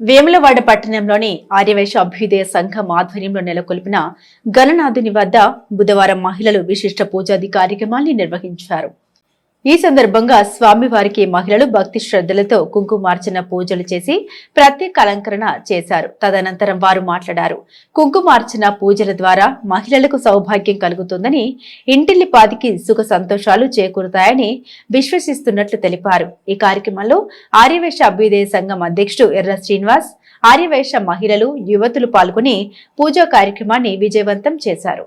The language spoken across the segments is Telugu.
వేములవాడ పట్టణంలోని ఆర్యవైశ్య అభ్యుదయ సంఘం ఆధ్వర్యంలో నెలకొల్పిన గణనాథుని వద్ద బుధవారం మహిళలు విశిష్ట పూజాది కార్యక్రమాన్ని నిర్వహించారు. ఈ సందర్భంగా స్వామివారికి మహిళలు భక్తి శ్రద్ధలతో కుంకుమార్చన పూజలు చేసి ప్రత్యేక అలంకరణ చేశారు. తదనంతరం వారు మాట్లాడారు. కుంకుమార్చన పూజల ద్వారా మహిళలకు సౌభాగ్యం కలుగుతుందని ఇంటిల్లిపాదికి సుఖ సంతోషాలు చేకూరుతాయని విశ్వసిస్తున్నట్లు తెలిపారు. ఈ కార్యక్రమంలో ఆర్యవేశ అభ్యుదయ సంఘం అధ్యక్షుడు ఎర్ర శ్రీనివాస్ ఆర్యవేశ మహిళలు యువతులు పాల్గొని పూజా కార్యక్రమాన్ని విజయవంతం చేశారు.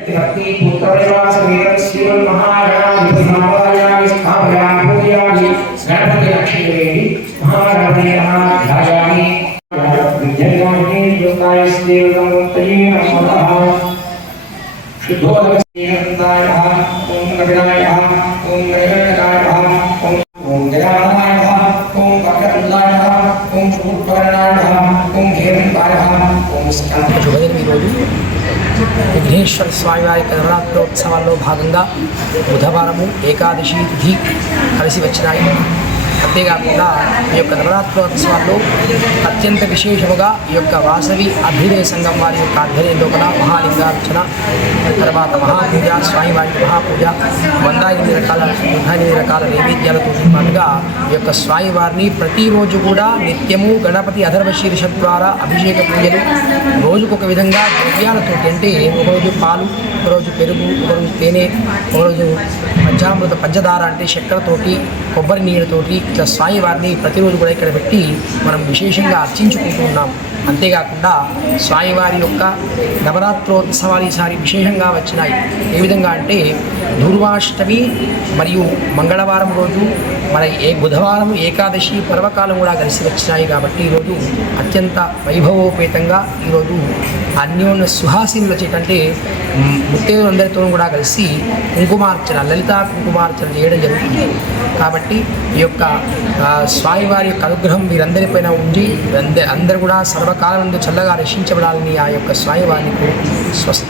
भक्ति पुत्रवास वीरं शिवं महाराज विष्णुवायामि स्थापयामि पूजयामि गणपति लक्ष्मीदेवी महाराणे ध्यायामि विद्यमाने योगाय देवतं मुक्तये नमः शुद्धोदकस्य नन्दायः ओम नविनायः ओम శూర్పకర్ణాయ ఓం హేమంతాయ ఓం ఈరోజు విఘ్నేశ్వర స్వామి వారి నవరాత్రోత్సవాల్లో భాగంగా బుధవారము ఏకాదశి తిథి కలిసి వచ్చినాయి. అంతేకాకుండా ఈ యొక్క నవరాత్రోత్సవాల్లో అత్యంత విశేషముగా ఈ యొక్క వాసవి అభ్యుదయ సంఘం వారి యొక్క ఆధ్వర్యంలో కూడా మహాలింగార్చన తర్వాత మహాపూజ స్వామివారి మహాపూజ వంద ఎనిమిది రకాల నూట ఎనిమిది రకాల నైవేద్యాలతో పాటుగా ఈ యొక్క స్వామివారిని ప్రతిరోజు కూడా నిత్యము గణపతి అధర్వ శీర్ష ద్వారా అభిషేక పూజలు రోజుకొక విధంగా ద్రవ్యాలతో అంటే ఒకరోజు పాలు ఒకరోజు పెరుగు ఒకరోజు తేనె ఒకరోజు పంచామృత పంచదార అంటే చక్కెరతోటి కొబ్బరి నీళ్ళతోటి ఇట్లా స్వామివారిని ప్రతిరోజు కూడా ఇక్కడ పెట్టి మనం విశేషంగా అర్చించుకుంటూ ఉన్నాం. అంతేకాకుండా స్వామివారి యొక్క నవరాత్రోత్సవాలు ఈసారి విశేషంగా వచ్చినాయి. ఏ విధంగా అంటే దూర్వాష్టమి మరియు మంగళవారం రోజు మన ఏ బుధవారం ఏకాదశి పర్వకాలం కూడా కలిసి వచ్చినాయి కాబట్టి ఈరోజు అత్యంత వైభవోపేతంగా ఈరోజు అన్యోన్య సుహాసినులు చేటంటే ముత్తేదులందరితో కూడా కలిసి కుంకుమార్చన లలిత కుంకుమార్చన చేయడం జరుగుతుంది. కాబట్టి ఈ యొక్క స్వామివారి యొక్క అనుగ్రహం మీరందరిపైన ఉండి అందరూ కూడా సర్వకాలం చల్లగా రక్షించబడాలని ఆ యొక్క స్వామివారిని స్వస్థ